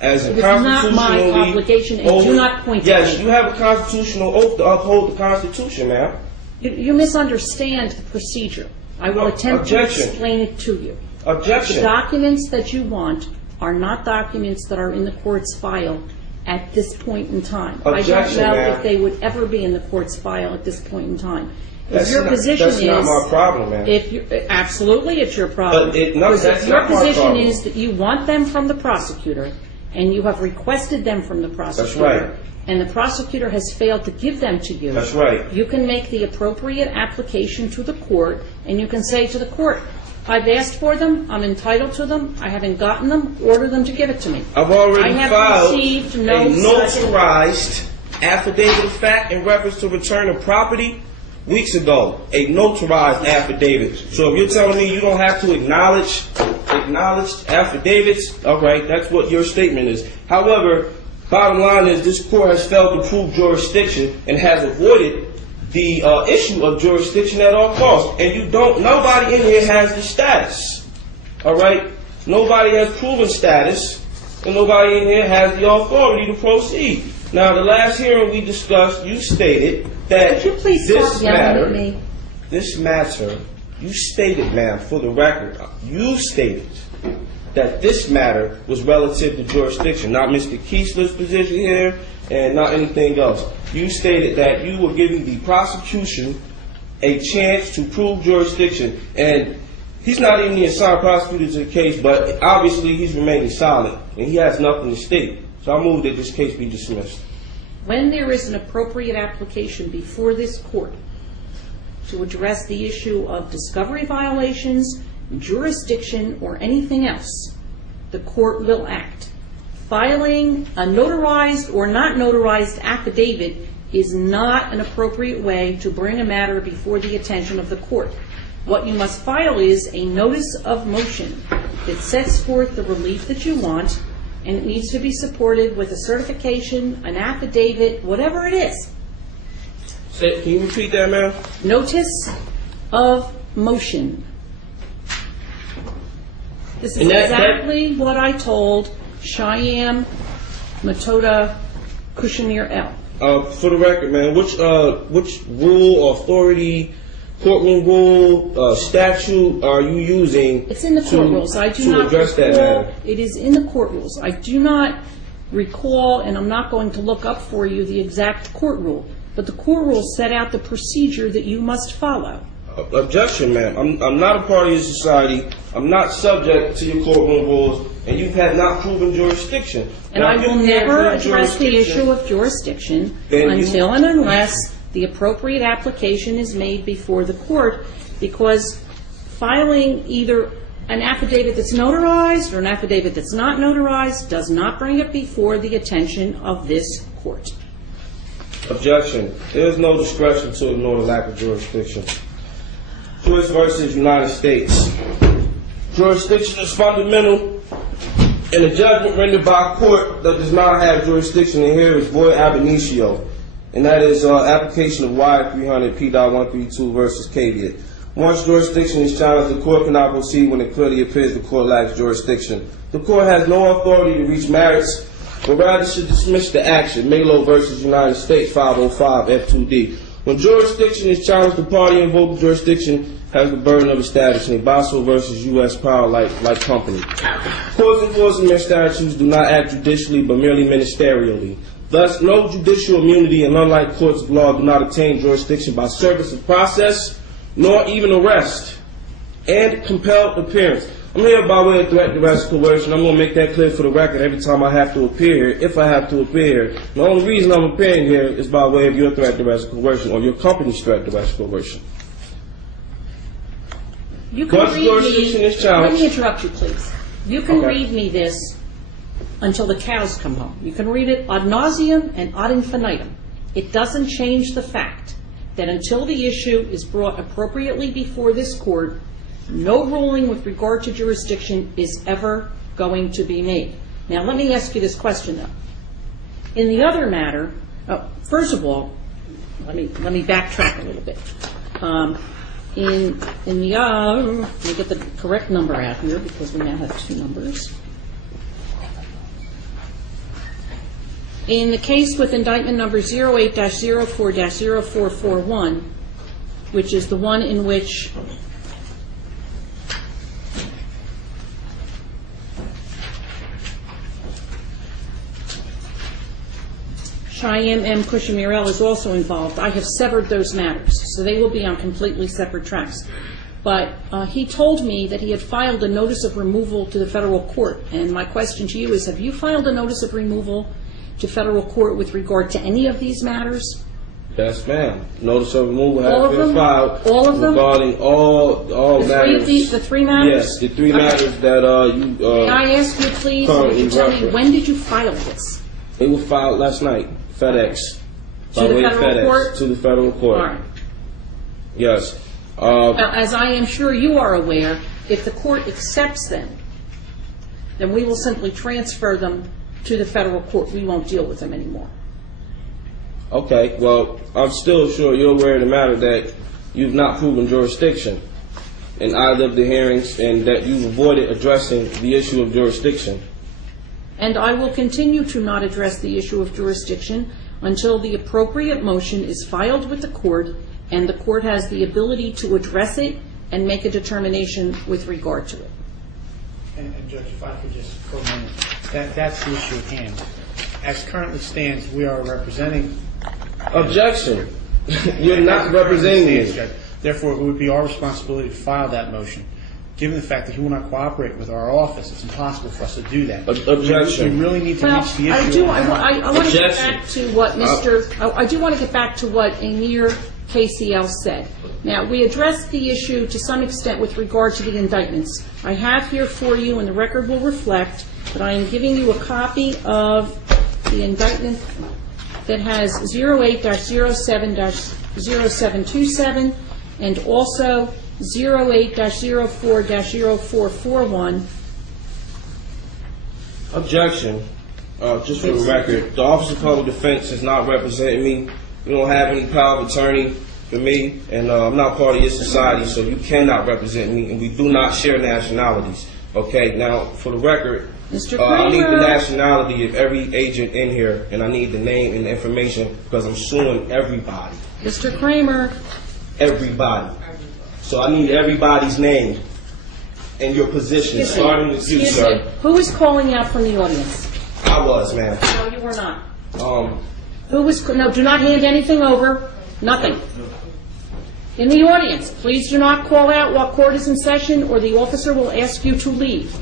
as a It is not my obligation, and do not point to me. Yes, you have a constitutional oath to uphold the Constitution, ma'am. You misunderstand the procedure. I will attempt to explain it to you. Objection. The documents that you want are not documents that are in the court's file at this point in time. Objection, I don't know ma'am. if they would ever be in the court's file at this point in time. That's not my problem, ma'am. Absolutely, it's your problem. But that's your not my position problem. is that you want them from the prosecutor, and you have requested them from the prosecutor. That's right. And the prosecutor has failed to give them to you. That's right. You can make the appropriate application to the court, and you can say to the court, I've asked for them, I'm entitled to them, I haven't gotten them, order them to give it to me. I've already filed received a no notarized affidavit of fact in reference to return of property weeks ago. A notarized affidavit. So if you're telling me you don't have to acknowledge affidavits, all right, that's what your statement is. However, bottom line is this court has failed to prove jurisdiction and has avoided the issue of jurisdiction at all costs. And nobody in here has the status. All right? Nobody has proven status, and nobody in here has the authority to proceed. Now, the last hearing we discussed, you stated that Could you please stop yelling at me? This matter, you stated, ma'am, for the record, you stated that this matter was relative to jurisdiction, not Mr. Kiesler's position here and not anything else. You stated that you were giving the prosecution a chance to prove jurisdiction, and he's not even the assigned prosecutor to the case, but obviously he's remaining silent, and he has nothing to state. So I move that this case be dismissed. When there is an appropriate application before this court to address the issue of discovery violations, jurisdiction, or anything else, the court will act. Filing a notarized or not notarized affidavit is not an appropriate way to bring a matter before the attention of the court. What you must file is a notice of motion that sets forth the relief that you want, and it needs to be supported with a certification, an affidavit, whatever it is. Can you repeat that, ma'am? Notice of motion. This is exactly what I told Cheyenne Matoda Kushner L. For the record, man, which rule, authority, courtroom rule, statute are you using? It's in the court rules. I do not address that recall. matter? It is in the court rules. I do not recall, and I'm not going to look up for you the exact court rule, but the court rules set out the procedure that you must follow. Objection, ma'am. I'm not a party to society. I'm not subject to your courtroom rules, and you have not proven jurisdiction. And I will never address the issue of jurisdiction until and unless the appropriate application is made before the court, because filing either an affidavit that's notarized or an affidavit that's not notarized does not bring it before the attention of this court. Objection. There is no discretion to ignore the lack of jurisdiction. Joyce versus United States. Jurisdiction is fundamental, and a judgment rendered by a court that does not have jurisdiction in here is void ab initio, and that is application of Y300 P.132 versus Caveat. Once jurisdiction is challenged, the court cannot proceed when it clearly appears the court lacks jurisdiction. The court has no authority to reach merits, but rather should dismiss the action. Melo versus United States 505 F2D. When jurisdiction is challenged, the party invoking jurisdiction has the burden of establishing. Basso versus U.S. Power Light Company. Courts enforcing their statutes do not act judicially but merely ministerially. Thus, no judicial immunity, and unlike courts of law, do not obtain jurisdiction by service of process, nor even arrest and compelled appearance. I'm here by way of threat, duress, coercion. I'm going to make that clear for the record every time I have to appear here, if I have to appear here. The only reason I'm appearing here is by way of your threat, duress, coercion, or your company's threat, duress, coercion. You can Once jurisdiction is challenged. Let me interrupt you, please. You can read me this until the cows come home. You can read it ad nauseum and ad infinitum. It doesn't change the fact that until the issue is brought appropriately before this court, no ruling with regard to jurisdiction is ever going to be made. Now, let me ask you this question, though. In the other matter, first of all, let me backtrack a little bit. Let me get the correct number out here because we now have two numbers. In the case with indictment number 08-04-0441, which is the one in which Cheyenne M. Cushamirel is also involved, I have severed those matters, so they will be on completely separate tracks. But he told me that he had filed a notice of removal to the federal court, and my question to you is, have you filed a notice of removal to federal court with regard to any of these matters? Yes, ma'am. Notice of removal All has of been them? filed All of them? regarding all matters. The three matters? Yes, the three matters that you May I ask you, please, would you tell me, referenced. when did you file this? They were filed last night, FedEx. To By the way of federal FedEx, court? to the federal court. All right. Yes. Now, as I am sure you are aware, if the court accepts them, then we will simply transfer them to the federal court. We won't deal with them anymore. Okay, well, I'm still sure you're aware of the matter that you've not proven jurisdiction in either of the hearings and that you've avoided addressing the issue of jurisdiction. And I will continue to not address the issue of jurisdiction until the appropriate motion is filed with the court and the court has the ability to address it and make a determination with regard to it. And Judge, if I could just for a minute, that's the issue at hand. As currently stands, we are representing. Objection. You're not representing me. Judge. Therefore, it would be our responsibility to file that motion. Given the fact that he will not cooperate with our office, it's impossible for us to do that. Objection. We really need to Well, reach the issue. I want to get Objection. back to what I do want to get back to what Amir KCL said. Now, we addressed the issue to some extent with regard to the indictments. I have here for you, and the record will reflect, that I am giving you a copy of the indictment that has 08-07-0727 and also 08-04-0441. Objection. Just for the record, the Office of Public Defense is not representing me. You don't have any power of attorney for me, and I'm not part of your society, so you cannot represent me, and we do not share nationalities. Okay, now, for the record, Mr. I need the Kramer. nationality of every agent in here, and I need the name and the information because I'm suing everybody. Mr. Kramer, Everybody. So I need everybody's name and your position, starting with you, excuse me, sir. who is calling out from the audience? I was, ma'am. No, you were not. Um, No, do not hand anything over. Nothing. In the audience, please do not call out while court is in session, or the officer will ask you to leave.